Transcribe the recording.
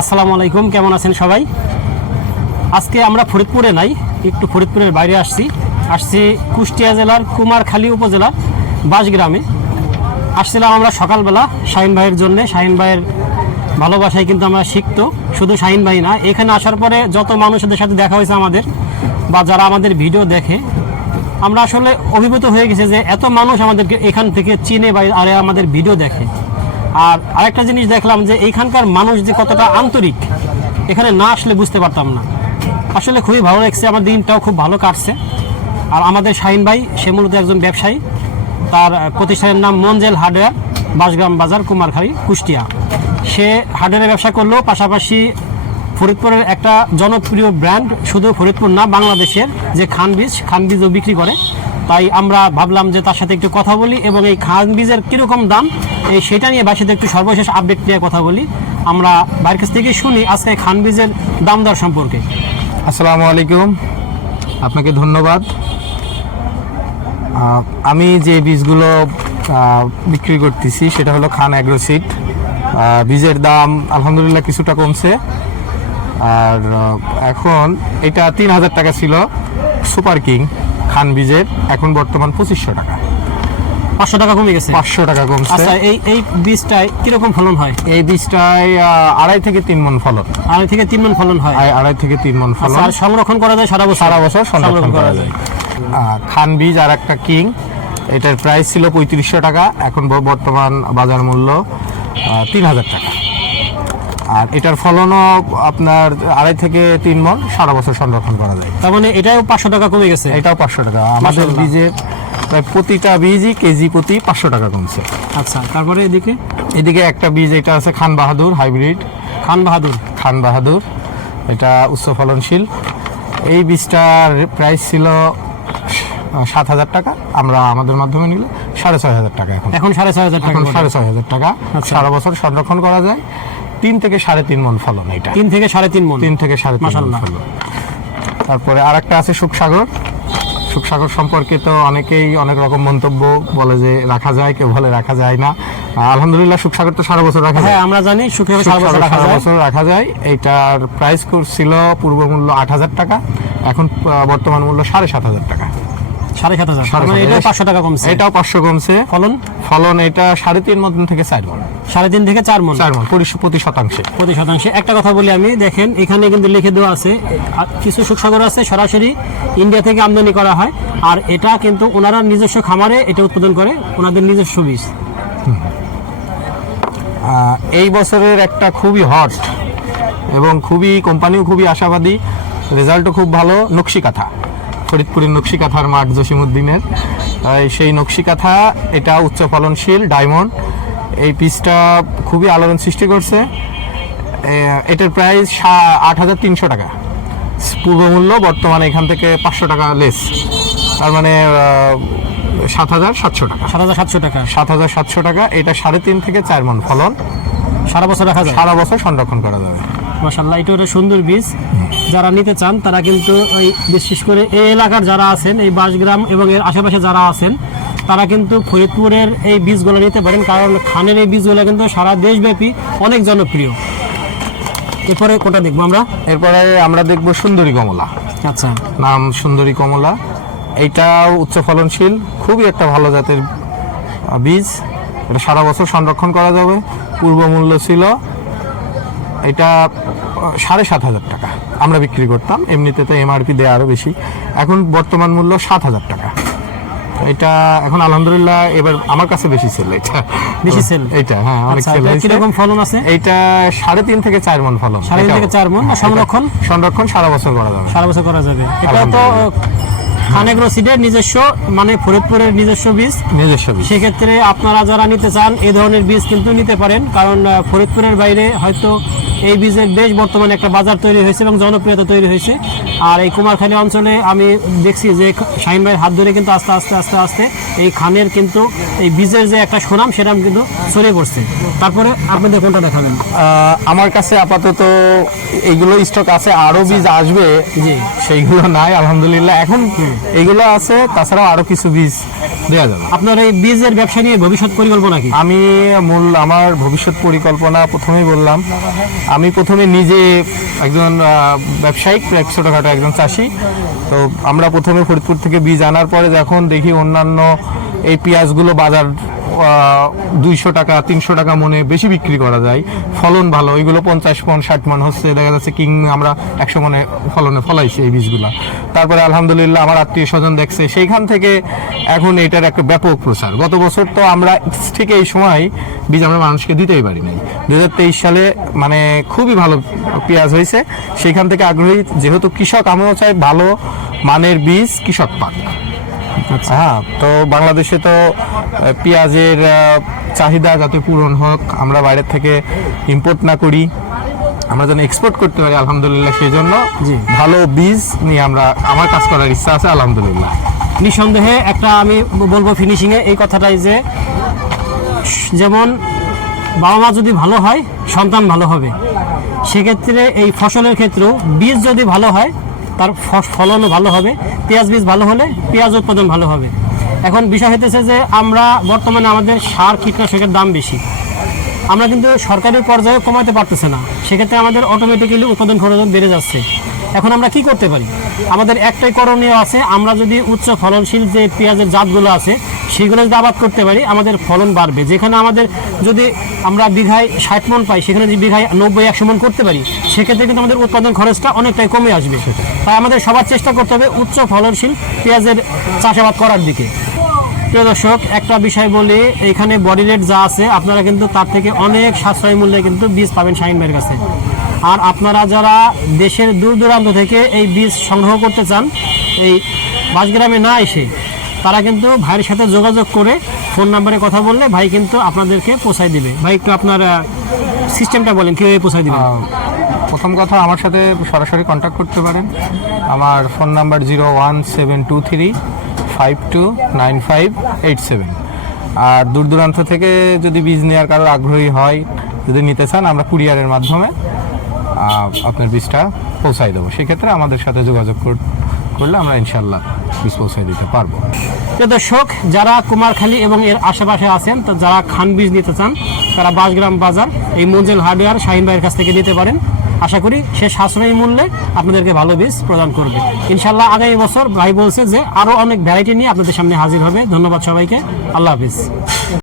আসসালামু আলাইকুম, কেমন আছেন সবাই? আজকে আমরা ফরিদপুরে নাই, একটু ফরিদপুরের বাইরে আসছি। আসছি কুষ্টিয়া জেলার কুমারখালী উপজেলার বাসগ্রামে আসছিলাম আমরা সকালবেলা শাহিন ভাইয়ের জন্য। শাহিন ভাইয়ের ভালোবাসায় কিন্তু আমরা শিখত শুধু শাহিন ভাই না, এখানে আসার পরে যত মানুষদের সাথে দেখা হয়েছে আমাদের বা যারা আমাদের ভিডিও দেখে, আমরা আসলে অভিভূত হয়ে গেছে যে এত মানুষ আমাদেরকে এখান থেকে চিনে বা আরে আমাদের ভিডিও দেখে। আর আরেকটা জিনিস দেখলাম যে এইখানকার মানুষ যে কতটা আন্তরিক, এখানে না আসলে বুঝতে পারতাম না। আসলে খুবই ভালো লাগছে, আমার দিনটাও খুব ভালো কাটছে। আর আমাদের শাহিন ভাই, সে মূলত একজন ব্যবসায়ী। তার প্রতিষ্ঠানের নাম মঞ্জেল হার্ডওয়্যার বাসগ্রাম বাজার, কুমারখালী, কুষ্টিয়া। সে হার্ডওয়্যারের ব্যবসা করলেও পাশাপাশি ফরিদপুরের একটা জনপ্রিয় ব্র্যান্ড শুধু ফরিদপুর না, বাংলাদেশের যে খান বীজ খান বীজও বিক্রি করে। তাই আমরা ভাবলাম যে তার সাথে একটু কথা বলি এবং এই খান বীজের কীরকম দাম, এই সেটা নিয়ে সাথে একটু সর্বশেষ আপডেট নিয়ে কথা বলি। আমরা বাইরের কাছ থেকে শুনি আজকে খান বীজের দাম দর সম্পর্কে। আসসালামু আলাইকুম। আপনাকে ধন্যবাদ। আমি যে বীজগুলো বিক্রি করতেছি, সেটা হলো খান অ্যাগ্রোসিড। বীজের দাম আলহামদুলিল্লাহ কিছুটা কমছে। আর এখন এটা তিন হাজার টাকা ছিল, সুপার কিং। খান বীজের এখন বর্তমান পঁচিশশো টাকা। পাঁচশো টাকা কমে গেছে? পাঁচশো টাকা কমছে। আচ্ছা এই এই বীজটায় কীরকম ফলন হয়? এই বীজটায় আড়াই থেকে তিন মন ফলন। আড়াই থেকে তিন মন ফলন হয়? আড়াই- থেকে তিন মন ফলন। আচ্ছা, আর সংরক্ষণ করা যায় সারা বছর? সারা বছর সংরক্ষণ করা যায়। খান বীজ আর একটা কিং এটার প্রাইস ছিল পঁয়ত্রিশশো টাকা এখন বর্তমান বাজার মূল্য তিন হাজার টাকা। আর এটার ফলনও আপনার আড়াই থেকে তিন মন সারা বছর সংরক্ষণ করা যায়। তার মানে এটাও পাঁচশো টাকা কমে গেছে? এটাও পাঁচশো টাকা। আমাদের। বীজে প্রায় প্রতিটা বীজই কেজি প্রতি পাঁচশো টাকা কমছে। আচ্ছা তারপরে এদিকে? এদিকে একটা বীজ এটা আছে খান বাহাদুর হাইব্রিড। খান বাহাদুর? খান বাহাদুর এটা উচ্চ ফলনশীল। এই বীজটার প্রাইস ছিল সাত হাজার টাকা। আমরা আমাদের মাধ্যমে নিলে সাড়ে ছয় হাজার টাকা এখন। এখন সাড়ে ছয় হাজার টাকা সাড়ে ছয় হাজার টাকা। আচ্ছা। সারা বছর সংরক্ষণ করা যায়। তিন থেকে সাড়ে তিন মন ফলন এটা। তিন থেকে সাড়ে তিন মন। তিন থেকে সাড়ে তিন ফলন। তারপরে আর একটা আছে সুখসাগর সুখসাগর সম্পর্কে তো অনেকেই অনেক রকম মন্তব্য বলে যে রাখা যায় কেউ বলে রাখা যায় না। আলহামদুলিল্লাহ সুখসাগর তো সারা বছর রাখা যায়। হ্যাঁ আমরা জানি শুক্রবার সারা বছর রাখা যায়। বছর রাখা যায়। এটার প্রাইস ছিল পূর্ব মূল্য আট হাজার টাকা এখন বর্তমান মূল্য সাড়ে সাত হাজার টাকা। সাড়ে সাত হাজার। মানে এটাও পাঁচশো টাকা কমছে। এটাও পাঁচশো কমছে। ফলন? ফলন এটা সাড়ে তিন থেকে চার মন। সাড়ে তিন থেকে চার মন। চার মন প্রতি শতাংশে। প্রতি শতাংশে। একটা কথা বলি আমি দেখেন এখানে কিন্তু লিখে দেওয়া আছে আর কিছু সুখসাগর আছে সরাসরি ইন্ডিয়া থেকে আমদানি করা হয় আর এটা কিন্তু ওনারা নিজস্ব খামারে এটা উৎপাদন করে ওনাদের নিজস্ব বীজ। এই বছরের একটা খুবই হট এবং খুবই কোম্পানিও খুবই আশাবাদী রেজাল্টও খুব ভালো নকশি নকশিকাথা ফরিদপুরের নকশিকাথার মাঠ জসিমুদ্দিনের সেই নকশিকাথা এটা উচ্চ ফলনশীল ডায়মন্ড। এই পিসটা খুবই আলোড়ন সৃষ্টি করছে। এটার প্রাইস আট হাজার তিনশো টাকা। পূর্বমূল্য বর্তমানে এখান থেকে পাঁচশো টাকা লেস তার মানে সাত হাজার সাতশো টাকা। সাত হাজার সাতশো টাকা। সাত হাজার সাতশো টাকা এটা সাড়ে তিন থেকে চার মন ফলন। সারা বছর রাখা যায়? সারা বছর সংরক্ষণ করা যাবে। মাসাল্লাহ এটা একটা সুন্দর বীজ। যারা নিতে চান তারা কিন্তু এই বিশেষ করে এই এলাকার যারা আছেন এই বাসগ্রাম এবং এর আশেপাশে যারা আছেন তারা কিন্তু ফরিদপুরের এই বীজগুলো নিতে পারেন কারণ খানের এই বীজগুলো কিন্তু সারা দেশব্যাপী অনেক জনপ্রিয়। এরপরে কোনটা দেখব আমরা? এরপরে আমরা দেখব সুন্দরী কমলা। আচ্ছা। নাম সুন্দরী কমলা। এইটাও উচ্চ ফলনশীল খুবই একটা ভালো জাতের বীজ। এটা সারা বছর সংরক্ষণ করা যাবে। পূর্ব মূল্য ছিল এটা সাড়ে সাত হাজার টাকা। আমরা বিক্রি করতাম এমনিতে তো এমআরপি দেয় আরও বেশি। এখন বর্তমান মূল্য সাত হাজার টাকা। এটা এখন আলহামদুলিল্লাহ এবার আমার কাছে বেশি সেল এটা। বেশি sell? এটা হ্যাঁ অনেক সেল এটা কীরকম ফলন আছে? সাড়ে তিন থেকে চার মন ফলন। সাড়ে তিন এটাও। থেকে চার মণ, আর সংরক্ষণ? এটা- সংরক্ষণ? সারা বছর করা যাবে। সারা বছর করা যাবে। এটা তো খানেগ্রো সিডের নিজস্ব মানে ফরিদপুরের নিজস্ব বীজ। নিজস্ব বীজ। সেক্ষেত্রে আপনারা যারা নিতে চান এই ধরনের বীজ কিন্তু নিতে পারেন। কারণ ফরিদপুরের বাইরে হয়তো এই বীজের বেশ বর্তমানে একটা বাজার তৈরি হয়েছে এবং জনপ্রিয়তা তৈরি হয়েছে। আর এই কুমারখালী অঞ্চলে আমি দেখছি যে শাহিন ভাইয়ের হাত ধরে কিন্তু আস্তে আস্তে আস্তে আস্তে এই খানের কিন্তু এই বীজের যে একটা সুনাম সেটা কিন্তু ছড়িয়ে পড়ছে। তারপরে আপনাদের কোনটা দেখাবেন? আমার কাছে আপাতত এইগুলো স্টক আছে আরও বীজ আসবে। জি। সেইগুলো নাই আলহামদুলিল্লাহ। এখন এইগুলো আছে তাছাড়াও আরও কিছু বীজ দেওয়া যাবে। আপনার এই বীজের ব্যবসা নিয়ে ভবিষ্যৎ পরিকল্পনা কি? আমি মূল আমার ভবিষ্যৎ পরিকল্পনা প্রথমেই বললাম। আমি প্রথমে নিজে একজন ব্যবসায়িক ছোটোখাটো একজন চাষি। তো আমরা প্রথমে ফরিদপুর থেকে বীজ আনার পরে যখন দেখি অন্যান্য এই পেঁয়াজগুলো বাজার দুইশো টাকা, তিনশো টাকা মনে বেশি বিক্রি করা যায়। ফলন ভালো ওইগুলো পঞ্চাশ মন, ষাট মন হচ্ছে, দেখা যাচ্ছে কিং, আমরা একশো মনে ফলনে ফলাইছি এই বীজগুলো। তারপরে আলহামদুলিল্লাহ আমার আত্মীয় স্বজন দেখছে, সেইখান থেকে এখন এটার একটা ব্যাপক প্রচার। গত বছর তো আমরা ঠিক এই সময় বীজ আমরা মানুষকে দিতেই পারি নাই। দুই হাজার তেইশ সালে মানে খুবই ভালো পেঁয়াজ হয়েছে, সেইখান থেকে আগ্রহী যেহেতু কৃষক, আমিও চাই ভালো মানের বীজ কৃষক পাক। হ্যাঁ তো বাংলাদেশে তো পেঁয়াজের চাহিদা যাতে পূরণ হোক আমরা বাইরের থেকে ইম্পোর্ট না করি আমরা যেন এক্সপোর্ট করতে পারি আলহামদুলিল্লাহ সেই জন্য। ভালো বীজ নিয়ে আমরা আমার কাজ করার ইচ্ছা আছে আলহামদুলিল্লাহ। নিঃসন্দেহে একটা আমি বলব ফিনিশিংয়ে এই কথাটাই যে যেমন বাবা মা যদি ভালো হয় সন্তান ভালো হবে। সেক্ষেত্রে এই ফসলের ক্ষেত্রেও বীজ যদি ভালো হয় তার ফলনও ভালো হবে, পেঁয়াজ বীজ ভালো হলে পেঁয়াজ উৎপাদন ভালো হবে। এখন বিষয় হতেছে যে আমরা বর্তমানে আমাদের সার কীটনাশকের দাম বেশি। আমরা কিন্তু সরকারি পর্যায়ে কমাতে পারতেছে না। সেক্ষেত্রে আমাদের অটোমেটিক্যালি উৎপাদন খরচ বেড়ে যাচ্ছে। এখন আমরা কি করতে পারি? আমাদের একটাই করণীয় আছে, আমরা যদি উচ্চ ফলনশীল যে পেঁয়াজের জাতগুলো আছে, সেগুলো যদি আবাদ করতে পারি, আমাদের ফলন বাড়বে। যেখানে আমাদের যদি আমরা বিঘায় ষাট মন পাই, সেখানে যদি বিঘায় নব্বই, একশো মন করতে পারি, সেক্ষেত্রে কিন্তু আমাদের উৎপাদন খরচটা অনেকটাই কমে আসবে। তাই আমাদের সবার চেষ্টা করতে হবে উচ্চ ফলনশীল পেঁয়াজের চাষাবাদ করার দিকে। প্রিয় দর্শক, একটা বিষয় বলি, এখানে বডি রেট যা আছে, আপনারা কিন্তু তার থেকে অনেক সাশ্রয়ী মূল্যে কিন্তু বীজ পাবেন শাহিন ভাইয়ের কাছে। আর আপনারা যারা দেশের দূর দূরান্ত থেকে এই বীজ সংগ্রহ করতে চান, এই বাসগ্রামে না এসে, তারা কিন্তু ভাইয়ের সাথে যোগাযোগ করে ফোন নাম্বারে কথা বললে ভাই কিন্তু আপনাদেরকে পৌঁছায় দিবে। ভাই, একটু আপনার সিস্টেমটা বলেন, কীভাবে পৌঁছায় দিবে? প্রথম কথা, আমার সাথে সরাসরি কন্ট্যাক্ট করতে পারেন। আমার phone number zero one seven two three five two nine five eight seven. আর দূর দূরান্ত থেকে যদি বীজ নেওয়ার কারোর আগ্রহী হয়, যদি নিতে চান, আমরা কুরিয়ারের মাধ্যমে আপনার বীজটা পৌঁছাই দেবো। সেক্ষেত্রে আমাদের সাথে যোগাযোগ করলে আমরা ইনশাল্লাহ বীজ পৌঁছাই দিতে পারব। দর্শক, যারা কুমারখালী এবং এর আশেপাশে আছেন, তো যারা খান বীজ নিতে চান, তারা বাসগ্রাম বাজার, এই মঞ্জেল হার্ডওয়্যার শাহিন ভাইয়ের কাছ থেকে নিতে পারেন। আশা করি সে সাশ্রয়ী মূল্যে আপনাদেরকে ভালো বীজ প্রদান করবে। ইনশাল্লাহ আগামী বছর ভাই বলছে যে আরও অনেক ভ্যারাইটি নিয়ে আপনাদের সামনে হাজির হবে। ধন্যবাদ সবাইকে। আল্লাহ হাফিজ।